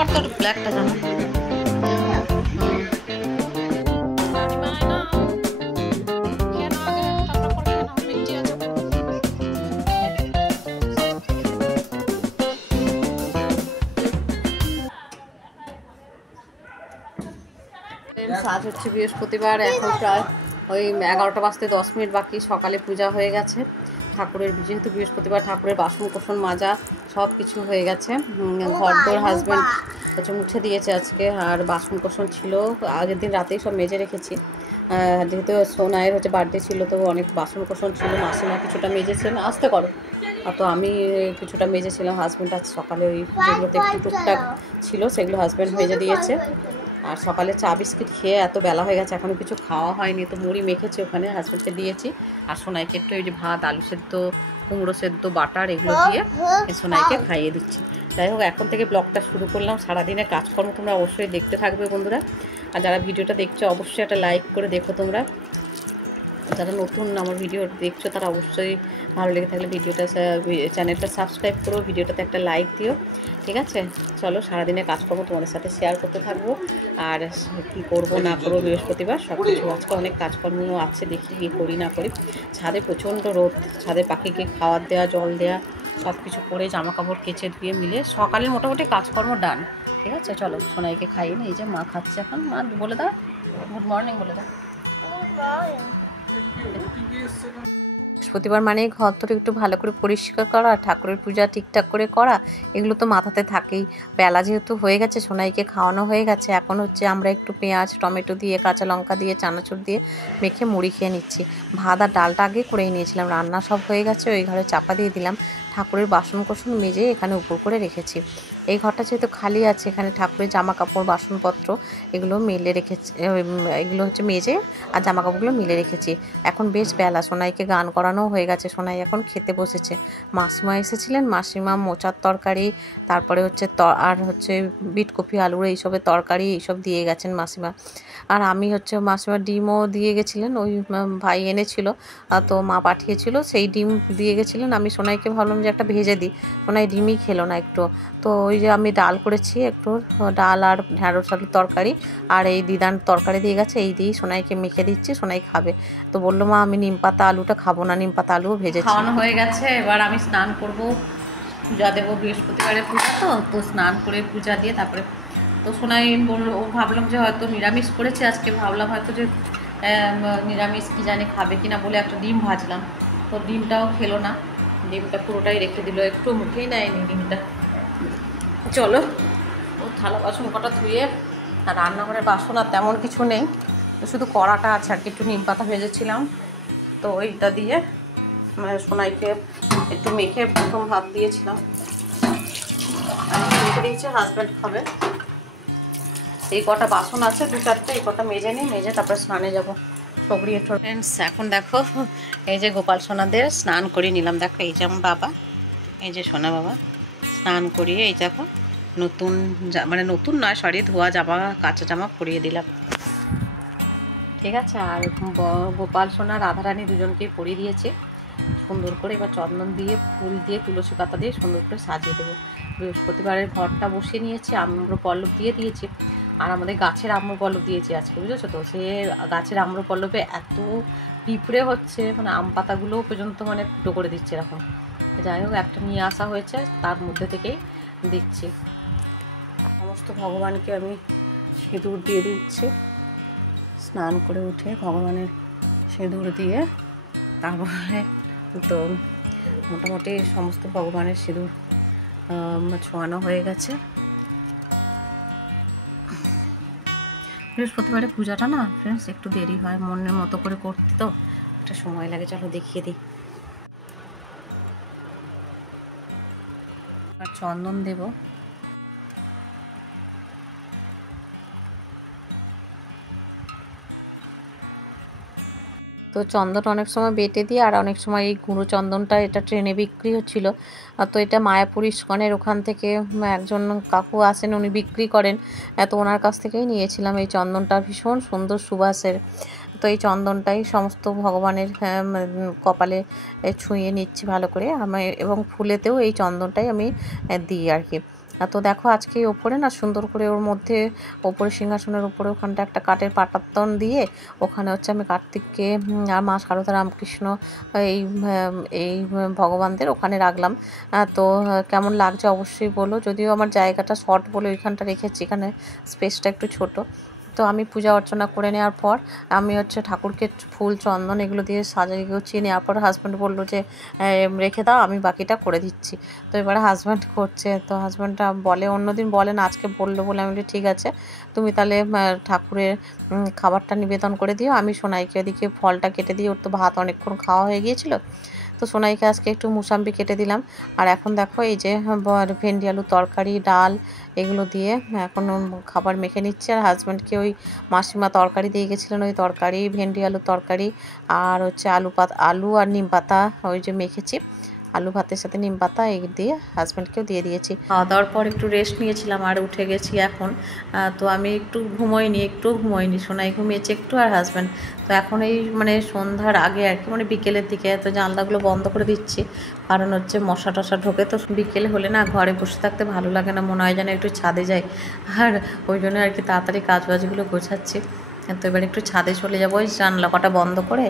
তোমার তো ব্ল্যাকটা জানো। আজ হচ্ছে বৃহস্পতিবার, এখন প্রায় ওই 11টা বাজতে 10 মিনিট বাকি। সকালে পূজা হয়ে গেছে ঠাকুরের, যেহেতু বৃহস্পতিবার ঠাকুরের বাসন কোসন মাজা সব কিছু হয়ে গেছে। ঘরদোর হাজব্যান্ড হচ্ছে মুছে দিয়েছে আজকে, আর বাসন কোসন ছিল আগের দিন রাতেই সব মেজে রেখেছি। যেহেতু সোনায়ের হচ্ছে বার্থডে ছিল, তো অনেক বাসন কোসন ছিল, মাসিমা কিছুটা মেজেছেন, আসতে করো। তো আমি কিছুটা মেজেছিলাম। হাজব্যান্ড আজ সকালে ওই যেগুলোতে একটু টুকটাক ছিল সেগুলো হাজব্যান্ড মেজে দিয়েছে। আর সকালে চা বিস্কিট খেয়ে এত বেলা হয়ে গেছে, এখনও কিছু খাওয়া হয়নি, তো মুড়ি মেখেছি ওখানে হাজব্যান্ডকে দিয়েছি। আর সোনাইকে একটু ওই যে ভাত, আলু সেদ্ধ, কুমড়ো সেদ্ধ, বাটার এগুলো দিয়ে সোনাইকে খাইয়ে দিচ্ছি। যাই হোক, এখন থেকে ব্লগটা শুরু করলাম। সারাদিনের কাজকর্ম তোমরা অবশ্যই দেখতে থাকবে বন্ধুরা। আর যারা ভিডিওটা দেখছো অবশ্যই একটা লাইক করে দেখো তোমরা। যারা নতুন আমার ভিডিও দেখছো তারা অবশ্যই ভালো লেগে থাকলে ভিডিওটা চ্যানেলটা সাবস্ক্রাইব করো, ভিডিওটাতে একটা লাইক দিও, ঠিক আছে? চলো, সারাদিনের কাজকর্ম তোমাদের সাথে শেয়ার করতে থাকবো। আর কী করবো না করবো বৃহস্পতিবার সব কিছু আজকে অনেক কাজকর্ম আছে, দেখি কী করি না করি। ছাদে প্রচণ্ড রোদ, ছাদে পাখিকে খাওয়ার দেওয়া, জল দেওয়া, সব কিছু করে জামা কাপড় কেচে ধুয়ে মিলে সকালের মোটামুটি কাজকর্ম ডান, ঠিক আছে? চলো, সোনাইকে খাইয়ে নি। এই যে মা খাচ্ছে এখন। মা বলে দাও গুড মর্নিং, বলে দাও। বৃহস্পতিবার মানে ঘর তো একটু ভালো করে পরিষ্কার করা, ঠাকুরের পূজা ঠিকঠাক করে করা, এগুলো তো মাথাতে থাকেই। বেলা যেহেতু হয়ে গেছে, সোনাইকে খাওয়ানো হয়ে গেছে, এখন হচ্ছে আমরা একটু পেঁয়াজ টমেটো দিয়ে কাঁচা লঙ্কা দিয়ে চানাচুর দিয়ে মেখে মুড়ি খেয়ে নিচ্ছি। ভাত আর ডালটা আগে করেই নিয়েছিলাম, রান্না সব হয়ে গেছে, ওই ঘরে চাপা দিয়ে দিলাম। ঠাকুরের বাসন কোসন মেজে এখানে উপর করে রেখেছি। এই ঘরটা যেহেতু খালি আছে, এখানে ঠাকুরের জামা কাপড় বাসনপত্র এগুলো মেলে রেখেছি, এগুলো হচ্ছে মেজে আর জামা কাপড়গুলো মিলে রেখেছি। এখন বেশ বেলা, সোনাইকে গান করানো হয়ে গেছে, সোনাই এখন খেতে বসেছে। মাসিমা এসেছিলেন, মাসিমা মোচার তরকারি, তারপরে হচ্ছে আর হচ্ছে বিটকপি আলুর এইসবের তরকারি এইসব দিয়ে গেছেন মাসিমা। আর আমি হচ্ছে মাসিমা ডিমও দিয়ে গেছিলেন, ওই ভাই এনেছিল, তো মা পাঠিয়েছিল, সেই ডিম দিয়ে গেছিলেন। আমি সোনাইকে ভাবলাম যে একটা ভেজে দিই, সোনাই ডিমই খেলো না একটু। তো ওই যে আমি ডাল করেছি, একটু ডাল আর ঢ্যাঁড়স আলুর তরকারি আর এই দিদান তরকারি দিয়ে গেছে, এই দিয়েই সোনাইকে মেখে দিচ্ছি, সোনাই খাবে। তো বললো মা আমি নিম পাতা আলুটা খাবো না, নিম পাতা আলুও ভেজেছি। খাওয়ানো হয়ে গেছে, এবার আমি স্নান করব, পূজা দেবো, বৃহস্পতিবারের পূজা তো স্নান করে পূজা দিয়ে তারপরে তো সোনাই বললো, ও ভাবলাম যে হয়তো নিরামিষ করেছে আজকে, ভাবলাম হয়তো যে নিরামিষ কী জানি খাবে কিনা বলে একটা ডিম ভাজলাম, তো ডিমটাও খেলো না, ডিমটা পুরোটাই রেখে দিল, একটু মুখেই নেয়নি ডিমটা। চলো, ও থালা বাসন কটা ধুয়ে, আর রান্নাঘরের বাসন আর তেমন কিছু নেই, শুধু কড়াটা আছে আর কি, একটু নিম পাতা ভেজেছিলাম, তো ওইটা দিয়ে সোনাইকে একটু মেখে প্রথম ভাত দিয়েছিলাম, আমি মেখে দিয়েছি, হাজব্যান্ড খাবে। এই কটা বাসন আছে, দু চারটে, এই কটা মেজে নিই, মেজে তারপরে স্নানে যাবো। সবরি একটু ফ্রেন্ডস, এখন দেখো এই যে গোপাল সোনাদের স্নান করিয়ে নিলাম। দেখো এই যে আমার বাবা, এই যে সোনা বাবা স্নান করিয়ে, এই দেখো নতুন মানে নতুন নয় সরি, ধোয়া জামা কাঁচা জামা পরিয়ে দিলাম, ঠিক আছে? আর গোপাল সোনা রাধারানী দুজনকেই পরিয়ে দিয়েছে সুন্দর করে। এবার চন্দন দিয়ে ফুল দিয়ে তুলসী পাতা দিয়ে সুন্দর করে সাজিয়ে দেবো। বৃহস্পতিবারের ঘরটা বসিয়ে নিয়েছি, আম্রপল্লব দিয়ে দিয়েছি, আর আমাদের গাছের আম্রপল্লব দিয়েছি আজকে, বুঝেছো তো? সে গাছের আম্রপল্লবে এত পিঁপড়ে হচ্ছে, মানে আম পাতাগুলোও পর্যন্ত মানে ফুটো করে দিচ্ছে এরকম। যাই হোক, একটা নিয়ে আসা হয়েছে, তার মধ্যে থেকেই দিচ্ছি। সমস্ত ভগবানকে আমি সিঁদুর দিয়ে দিচ্ছি, স্নান করে উঠে ভগবানের সিঁদুর দিয়ে তারপরে তো মোটামুটি সমস্ত ভগবানের সিঁদুর ছোঁয়ানো হয়ে গেছে। বৃহস্পতিবারে পূজাটা না ফ্রেন্ডস একটু দেরি হয়, মনের মতো করে করতে তো একটা সময় লাগে। চলো দেখিয়ে দিই। আর চন্দন দেব, তো চন্দন অনেক সময় বেটে দিই, আর অনেক সময় এই গুঁড়ো চন্দনটা এটা ট্রেনে বিক্রি হচ্ছিল, তো এটা মায়াপুর ইস্কনের ওখান থেকে একজন কাকু আসেন, উনি বিক্রি করেন, তো ওনার কাছ থেকেই নিয়েছিলাম। এই চন্দনটা ভীষণ সুন্দর সুবাসের, তো এই চন্দনটাই সমস্ত ভগবানের কপালে ছুঁয়ে নিচ্ছি ভালো করে আমি, এবং ফুলেতেও এই চন্দনটাই আমি দিই আর কি। তো দেখো আজকে ওপরে না সুন্দর করে ওর মধ্যে ওপরে সিংহাসনের উপরে ওখানটা একটা কাঠের পাটাতন দিয়ে ওখানে হচ্ছে আমি কার্তিককে আর মা শারদা রামকৃষ্ণ এই এই ভগবানদের ওখানে রাখলাম। তো কেমন লাগছে অবশ্যই বলো। যদিও আমার জায়গাটা শর্ট বলে ওইখানটা রেখেছি, এখানে স্পেসটা একটু ছোট। তো আমি পূজা অর্চনা করে নেওয়ার পর আমি হচ্ছে ঠাকুরকে ফুল চন্দন এগুলো দিয়ে সাজিয়ে গুছিয়ে নেওয়ার পর হাজব্যান্ড বললো যে রেখে দাও, আমি বাকিটা করে দিচ্ছি। তো এবারে হাজব্যান্ড করছে। তো হাজব্যান্ডটা বলে, অন্যদিন বলে না, আজকে বললো বলে আমি বলি ঠিক আছে, তুমি তাহলে ঠাকুরের খাবারটা নিবেদন করে দিও, আমি সোনাইকে ওদিকে ফলটা কেটে দিই, ওর তো ভাত অনেকক্ষণ খাওয়া হয়ে গিয়েছিলো। তো সোনাইকে আজকে একটু মুসাম্বি কেটে দিলাম। আর এখন দেখো এই যে ভেন্ডি আলু তরকারি, ডাল এগুলো দিয়ে এখন খাবার মেখে নিচ্ছে। আর হাজব্যান্ডকে ওই মাসিমা তরকারি দিয়ে গেছিলেন, ওই তরকারি ভেন্ডি আলু তরকারি আর হচ্ছে আলু আর নিম পাতা ওই যে মেখেছি, আলু ভাতের সাথে নিম পাতা এই দিয়ে হাজব্যান্ডকেও দিয়ে দিয়েছি। খাওয়া দাওয়ার পর একটু রেস্ট নিয়েছিলাম আর উঠে গেছি এখন। তো আমি একটু ঘুমোইনি, সোনাই ঘুমিয়েছে একটু আর হাজব্যান্ড। তো এখন এই মানে সন্ধ্যার আগে আর কি, মানে বিকেলের দিকে তো জানলাগুলো বন্ধ করে দিচ্ছি, কারণ হচ্ছে মশা টশা ঢোকে। তো বিকেলে হলে না ঘরে বসে থাকতে ভালো লাগে না, মনে হয় যেন একটু ছাদে যাই। আর ওই জন্য আর কি তাড়াতাড়ি কাজবাজগুলো গোছাচ্ছি। তো এবার একটু ছাদে চলে যাবো, ওই জানলা কটা বন্ধ করে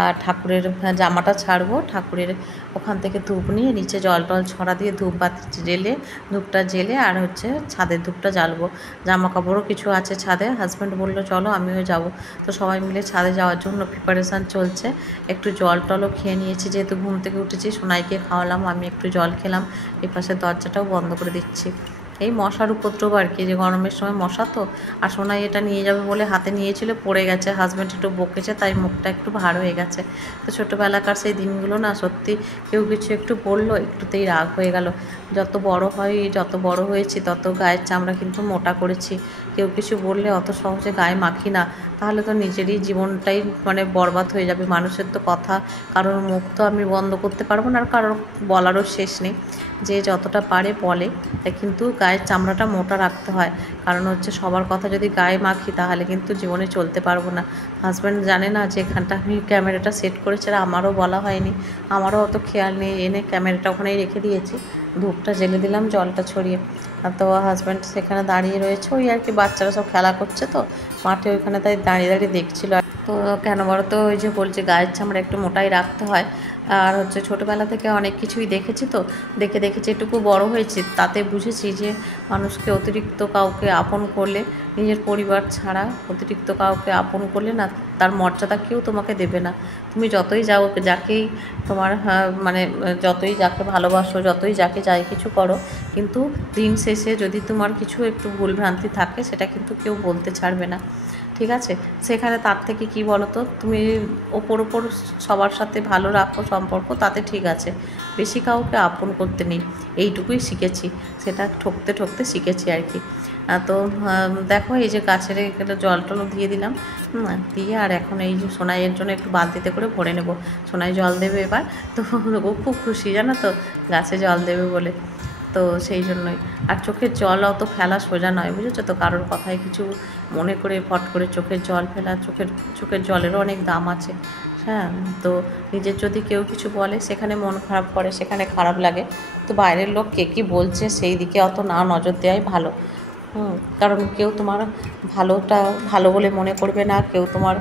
আর ঠাকুরের জামাটা ছাড়বো, ঠাকুরের ওখান থেকে ধূপ নিয়ে নিচে জল টল ছড়া দিয়ে ধূপটা জেলে আর হচ্ছে ছাদের ধূপটা জ্বালবো। জামা কাপড়ও কিছু আছে ছাদে, হাজব্যান্ড বললো চলো আমিও যাব। তো সবাই মিলে ছাদে যাওয়ার জন্য প্রিপারেশান চলছে। একটু জল টলও খেয়ে নিয়েছি, যেহেতু ঘুম থেকে উঠেছি, সোনাইকে খাওয়ালাম, আমি একটু জল খেলাম। এই পাশে দরজাটাও বন্ধ করে দিচ্ছি। এই মশার উপদ্রব আর কি, যে গরমের সময় মশা তো। আর সোনাই এটা নিয়ে যাবে বলে হাতে নিয়েছিল, পড়ে গেছে, হাজব্যান্ড একটু বকেছে, তাই মুখটা একটু ভার হয়ে গেছে। তো ছোটোবেলাকার সেই দিনগুলো না সত্যি, কেউ কিছু একটু বললো একটুতেই রাগ হয়ে গেল। যত বড় হয়েছি তত গায়ের চামড়া কিন্তু মোটা করেছি। কেউ কিছু বললে অত সহজে গায়ে মাখি না, তাহলে তো নিজেরই জীবনটাই মানে বরবাদ হয়ে যাবে। মানুষের তো কথা, কারোর মুখ তো আমি বন্ধ করতে পারবো না, আর কারোর বলারও শেষ নেই। যে যতটা পারে বলে, কিন্তু গায়ের চামড়াটা মোটা রাখতে হয়। কারণ হচ্ছে সবার কথা যদি গায়ে মাখি তাহলে কিন্তু জীবনে চলতে পারবো না। হাজব্যান্ড জানে না যে এখানটা আমি ক্যামেরাটা সেট করেছি, আর আমারও বলা হয়নি, আমারও অত খেয়াল নেই, এনে ক্যামেরাটা ওখানেই রেখে দিয়েছি, ধূপটা জেলে দিলাম জলটা ছড়িয়ে। তো হাজব্যান্ড সেখানে দাঁড়িয়ে রয়েছে, ওই আর কি বাচ্চারা সব খেলা করছে তো মাঠে, ওইখানে তাই দাঁড়িয়ে দেখছিল। তো কেন বলো তো, ওই যে বলছে গায়ের চামড়া একটু মোটাই রাখতে হয়। আর হচ্ছে ছোটোবেলা থেকে অনেক কিছুই দেখেছি, তো দেখেছি এটুকু বড় হয়েছি, তাতে বুঝেছি যে মানুষকে অতিরিক্ত কাউকে আপন করলে, নিজের পরিবার ছাড়া অতিরিক্ত কাউকে আপন করলে না, তার মর্যাদা কেউ তোমাকে দেবে না। তুমি যতই যাকেই তোমার মানে যতই যাকে ভালোবাসো, যতই যাকে যাই কিছু করো, কিন্তু দিন শেষে যদি তোমার কিছু একটু ভুলভ্রান্তি থাকে, সেটা কিন্তু কেউ বলতে ছাড়বে না, ঠিক আছে? সেখানে তার থেকে কি বলো তো, তুমি ওপর সবার সাথে ভালো রাখো সম্পর্ক, তাতে ঠিক আছে, বেশি কাউকে আপন করতে নেই, এইটুকুই শিখেছি, সেটা ঠকতে শিখেছি আর কি। তো দেখো এই যে গাছের একটা জল টল দিয়ে দিলাম, দিয়ে আর এখন এই যে সোনাইয়ের জন্য একটু বালতিতে করে ভরে নেব। সোনাই জল দেবে এবার, তো ও খুব খুশি জানো তো, গাছে জল দেবে বলে। তো সেই জন্যই। আর চোখের জল অত ফেলা সোজা নয়, বুঝেছো তো, কারোর কথায় কিছু মনে করে ফট করে চোখের জল ফেলা, চোখের জলেরও অনেক দাম আছে। হ্যাঁ, তো নিজের যদি কেউ কিছু বলে সেখানে মন খারাপ করে, সেখানে খারাপ লাগে, তো বাইরের লোক কে কী বলছে সেই দিকে অত না নজর দেওয়াই ভালো। কারণ কেউ তোমার ভালো বলে মনে করবে না, কেউ তোমার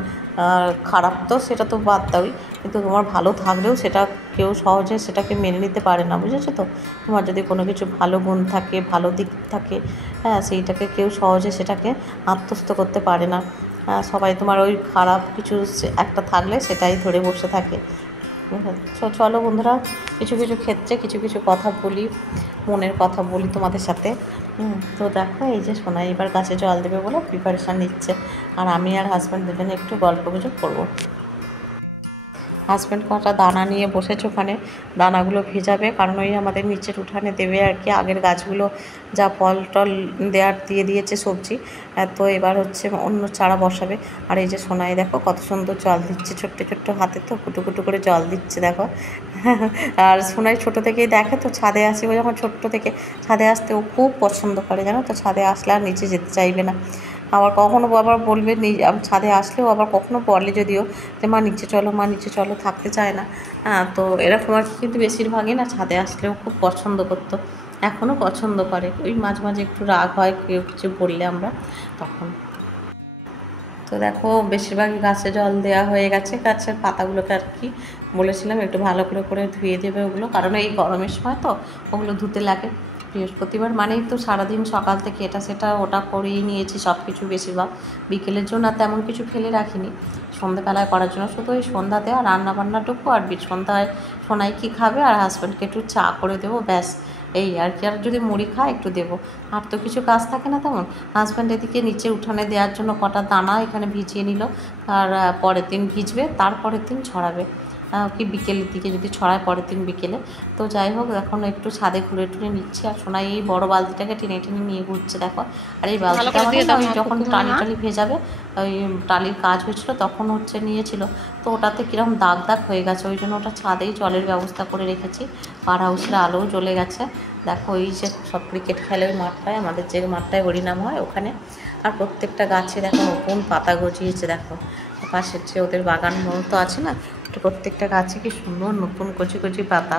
খারাপ, তো সেটা তো বাদ দাওই, কিন্তু তোমার ভালো থাকলেও সেটা কেউ সহজে সেটাকে মেনে নিতে পারে না, বুঝেছো তো। তোমার যদি কোনো কিছু ভালো গুণ থাকে, ভালো দিক থাকে, হ্যাঁ, সেইটাকে কেউ সহজে সেটাকে আত্মস্থ করতে পারে না। সবাই তোমার ওই খারাপ কিছু একটা থাকলে সেটাই ধরে বসে থাকে। চলো বন্ধুরা, কিছু ক্ষেত্রে কিছু কথা বলি, মনের কথা বলি তোমাদের সাথে। তো দেখো এই যে সোনাই এবার গাছে জল দেবে বলে প্রিপারেশান নিচ্ছে, আর আমি আর হাজব্যান্ড দুজনে একটু গল্প গুজব করবো। হাজব্যান্ড কটা দানা নিয়ে বসেছে, ওখানে দানাগুলো ভেজাবে, কারণ ওই আমাদের নিচের উঠানে দেবে আর কি, আগের গাছগুলো যা ফল টল দিয়ে দিয়েছে সবজি, তো এবার হচ্ছে অন্য চারা বসাবে। আর এই যে সোনাই দেখো কত সুন্দর জল দিচ্ছে, ছোট্ট হাতে তো কুটু করে জল দিচ্ছে দেখো। আর সোনাই ছোটো থেকেই দেখে তো, ছাদে আসি, ও যখন ছোট্ট থেকে ছাদে আসতে ও খুব পছন্দ করে জানো তো, ছাদে আসলে আর নিচে যেতে চাইবে না। আবার কখনও আবার বলবে, ছাদে আসলেও আবার কখনও বলে যদিও যে মা নিচে চলো, থাকতে চায় না। তো এরকম আর কি, কিন্তু বেশিরভাগই না ছাদে আসলেও খুব পছন্দ করতো। এখনও পছন্দ করে। ওই মাঝে মাঝে একটু রাগ হয় কেউ কিছু বললে আমরা তখন। তো দেখো বেশিরভাগই গাছে জল দেওয়া হয়ে গেছে, গাছের পাতাগুলোকে আর কি বলেছিলাম একটু ভালো করে ধুয়ে দেবে ওগুলো, কারণ এই গরমের সময় তো ওগুলো ধুতে লাগে। বৃহস্পতিবার মানেই তো সারাদিন সকাল থেকে এটা সেটা ওটা করেই নিয়েছি সব কিছু, বেশিরভাগ বিকেলের জন্য আর তেমন কিছু ফেলে রাখিনি, সন্ধ্যাবেলায় করার জন্য শুধু ওই সন্ধ্যাতে আর রান্নাবান্নাটুকু, আর সন্ধ্যায় সোনাই কি খাবে আর হাজব্যান্ডকে একটু চা করে দেবো, ব্যাস এই আর কি। আর যদি মুড়ি খায় একটু দেবো, আর তো কিছু কাজ থাকে না তেমন। হাজব্যান্ড এদিকে নিচে উঠানে দেওয়ার জন্য কটা দানা এখানে ভিজিয়ে নিল, আর পরের দিন ভিজবে, তারপরের দিন ছড়াবে, কি বিকেলের দিকে যদি ছড়ায় পরের দিন বিকেলে। তো যাই হোক এখন একটু ছাদে ঘুরে টুরে নিচ্ছি, আর সোনাই এই বড় বালতিটাকে টেনে টেনে নিয়ে ঘুরছে দেখো। আর এই বালতিটা ওই যখন টালি ভেজাবে, ওই টালির কাজ হয়েছিল তখন নিয়েছিল, তো ওটাতে কিরকম দাগ দাগ হয়ে গেছে, ওই জন্য ওটা ছাদেই জলের ব্যবস্থা করে রেখেছি। পার হাউসের আলোও জ্বলে গেছে দেখো। এই যে সব ক্রিকেট খেলে ওই মাঠটায়, আমাদের যে মাঠটায় হরিনাম হয় ওখানে। আর প্রত্যেকটা গাছে দেখো নতুন পাতা গজিয়েছে দেখো, পাশের যে ওদের বাগান মতো আছে না, প্রত্যেকটা গাছে কি সুন্দর নতুন কচি কচি পাতা,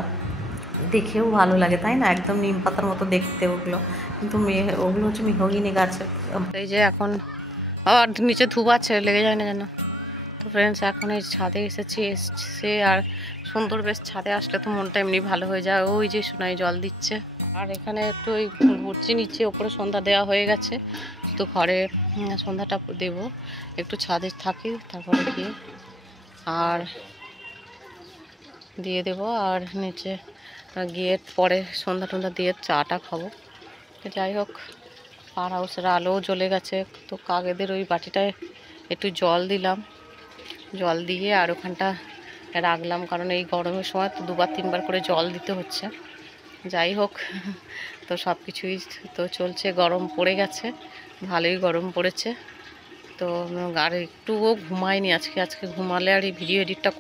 দেখেও ভালো লাগে তাই না, একদম নিম পাতার মতো দেখতে ওগুলো, কিন্তু ওগুলো হচ্ছে মেহগিনি গাছের। এই যে এখন আবার নিচে ধূপ আছে, লেগে যায় না যেন। তো ফ্রেন্ডস এখন এই ছাদে এসেছি, এসছে আর সুন্দর বেশ, ছাদে আসলে তো মনটা এমনি ভালো হয়ে যায়। ওই যে সোনাই জল দিচ্ছে, আর এখানে একটু ওই ঘুরছি নিচে, ওপরে সন্ধ্যা দেওয়া হয়ে গেছে, তো ঘরে সন্ধ্যাটা দেব, একটু ছাদে থাকি তারপরে গিয়ে আর দিয়ে দেব, আর নিচে গিয়ে পরে সন্ধ্যা টন্ধ্যা দিয়ে চাটা খাবো। যাই হোক পার হাউসের আলোও জ্বলে গেছে, তো কাকেদের ওই বাটিটায় একটু জল দিলাম, জল দিয়ে আর ওখানটা রাখলাম, কারণ এই গরমের সময় তো দুবার তিনবার করে জল দিতে হচ্ছে। যাই হোক তো সব কিছুই তো চলছে, গরম পড়ে গেছে, ভালোই গরম পড়েছে। তো আর একটুও ঘুমাইনি আজকে ঘুমালে আর এই ভিডিও এডিটটা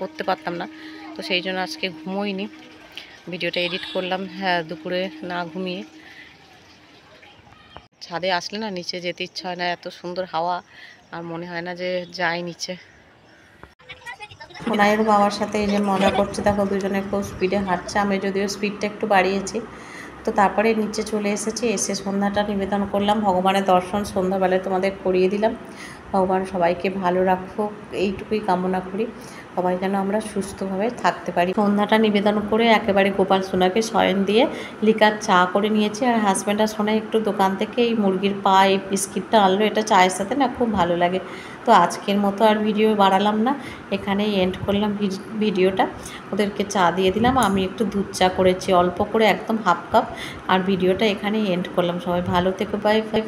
করতে পারতাম না, তো সেই জন্য আজকে ঘুমোইনি, ভিডিওটা এডিট করলাম হ্যাঁ দুপুরে না ঘুমিয়ে। ছাদে আসলে না নিচে যেতে ইচ্ছা হয় না, এত সুন্দর হাওয়া, আর মনে হয় না যে যাই নিচে। সোনাইয়ের বাবার সাথে এই যে মজা করছে দেখো, দুজনে খুব স্পিডে হাঁটছে, আমি যদিও স্পিডটা একটু বাড়িয়েছি। তো তারপরে নিচে চলে এসেছি, এসে সন্ধ্যাটা নিবেদন করলাম, ভগবানের দর্শন সন্ধ্যাবেলায় তোমাদের করিয়ে দিলাম। ভগবান সবাইকে ভালো রাখুক এইটুকুই কামনা করি, সবাই যেন আমরা সুস্থভাবে থাকতে পারি। সন্ধ্যাটা নিবেদন করে একেবারে গোপাল সোনাকে শয়ন দিয়ে লিকার চা করে নিয়েছি, আর হাজব্যান্ড আর সোনাই একটু দোকান থেকে এই মুরগির পা এই বিস্কিটটা আনলো, এটা চায়ের সাথে না খুব ভালো লাগে। তো আজকের মতো আর ভিডিও বাড়ালাম না, এখানেই এন্ড করলাম ভিডিওটা। ওদেরকে চা দিয়ে দিলাম, আমি একটু দুধ চা করেছি অল্প করে, একদম হাফ কাপ, আর ভিডিওটা এখানেই এন্ড করলাম। সবাই ভালো থেকো, বাই বাই।